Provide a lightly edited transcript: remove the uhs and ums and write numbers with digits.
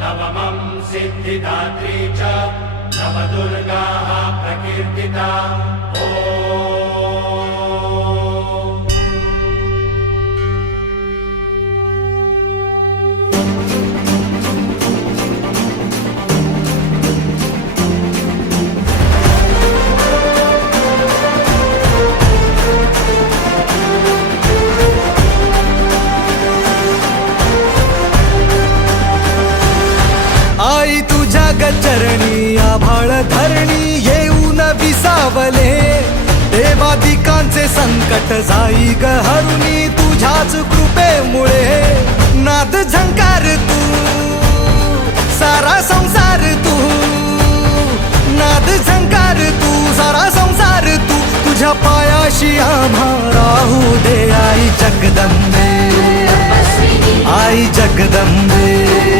नवमं सिद्धिदात्री च नवदुर्गाः प्रकीर्तिता। आई तुझ्या गचरणी आभाळ धरणी येऊन विसावले, देवादिकांचे संकट जाई ग हरुणी तुझ्याच कृपेमुळे। नाद झंकार तू सारा संसार तू, नाद झंकार तू सारा संसार तू, तुझ्या पायाशी आम्हा राहू दे आई जगदंबे, आई जगदंबे।